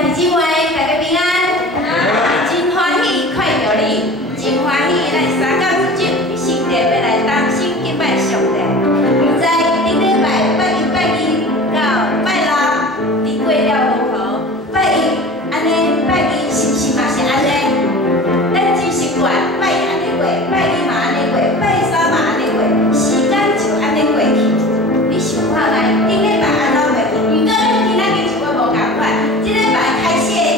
弟姊妹，大家平安，真欢喜看到你，真欢喜咱3天之久，圣殿要来当心敬拜上帝。不知顶礼拜拜一拜二到拜六，你过了如何？拜一安尼，拜二是不是嘛是安尼？咱真习惯拜一安尼过，拜二嘛安尼过，拜三嘛安尼过，时间就安尼过去。你想看卖顶礼拜安怎过去？不过咱今仔日就我无共款，这礼拜开始。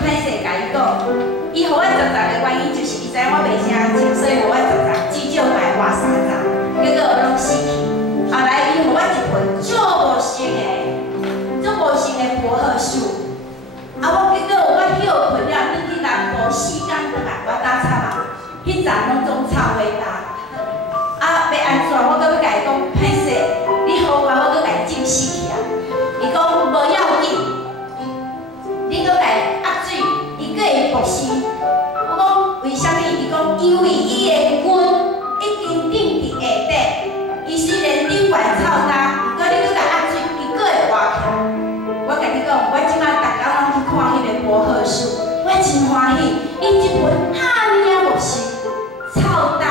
歹势甲伊讲，伊互我10的原因就是伊知影我袂啥钱，所以互我10，至少买我30，结果拢死去。后来伊互我一份足无成的薄荷树，结果我休困了，你去南部4天倒来，我打惨啊！迄站拢总臭火干。要安怎？我搁要甲伊讲，歹势，你互我搁甲伊整死去啊！伊讲无要紧，你搁甲伊压水，伊搁会复生。我讲为虾米？伊讲因为伊的根已经顶伫下底，伊虽然顶悬臭干，毋过你搁甲压水，伊搁会活起来。我甲你讲，我即摆逐工拢去看迄个薄荷树，我真欢喜。伊即盆哈尼啊木生，臭干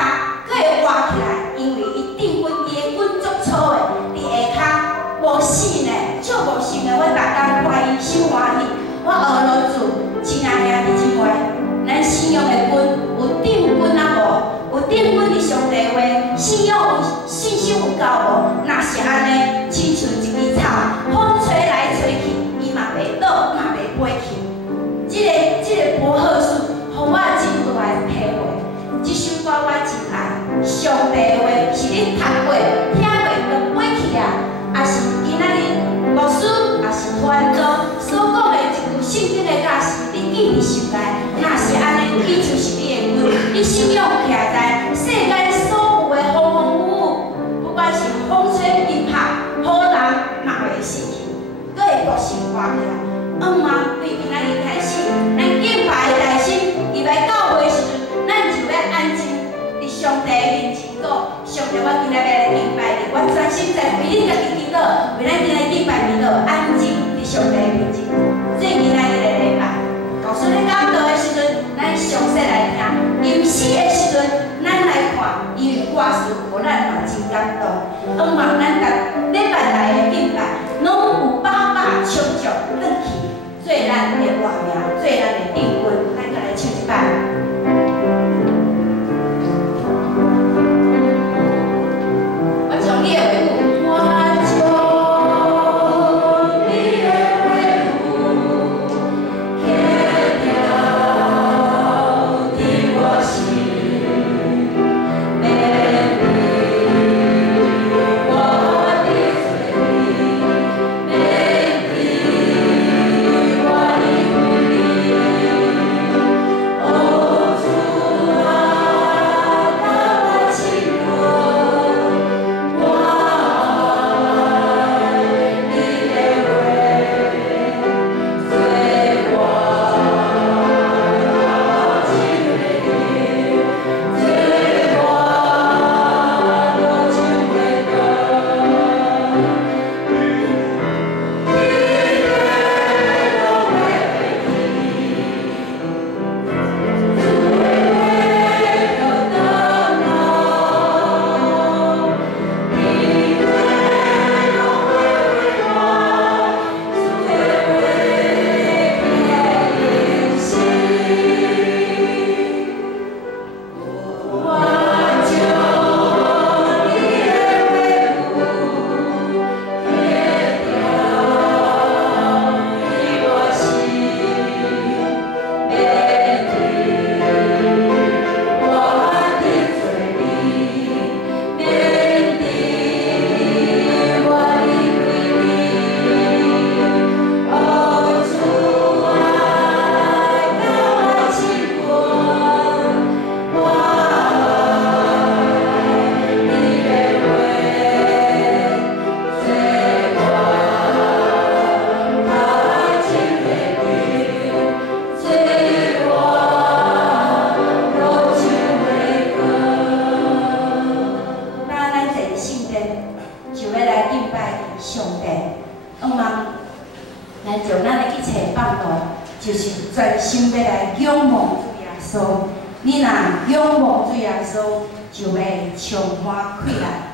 搁会活起来，因为伊顶根伊的根足粗的，伫下骹无死呢，足无死呢。我逐工看伊心欢喜。我学落住，亲爱兄弟姊妹，咱信仰的根有顶根啊无？有顶根伫上帝话，信仰有信心有够无？若是安尼，亲像一枝草，风吹来吹去，伊嘛袂倒，嘛袂飞去。即个薄荷树，互我真大的体会。即首歌我真爱，上帝的话是你读过、听过就飞去啊，也是今仔日牧师，也是传道所讲的一句圣经的假实，你记伫心内。若是安尼，伊就是你的根，你信仰徛在世间所有的风风雨雨，不管是风吹日拍，雨淋嘛袂死去，搁会复生活起来。嘛，对今仔日开始，咱敬拜的内心，入来教会时阵，咱就要安静伫上帝面前讲，上帝，我今日要来敬拜你，我专心在为你家己祈祷，为咱今日敬拜祈祷，安静伫上帝面前。这今仔日的礼拜，告诉你讲道的时阵，咱详细来听；吟诗的时阵，咱来看，因为歌词互咱嘛真感动。嘛，咱逐礼拜来的敬拜，拢有饱饱充足转去。做咱的活命，做咱的定根，咱再来唱一摆。我从你的话语，我从你的话语，刻掉伫我心，美丽我的嘴，美丽。就是专心要来仰望主耶稣。你若仰望主耶稣，就会充满快乐。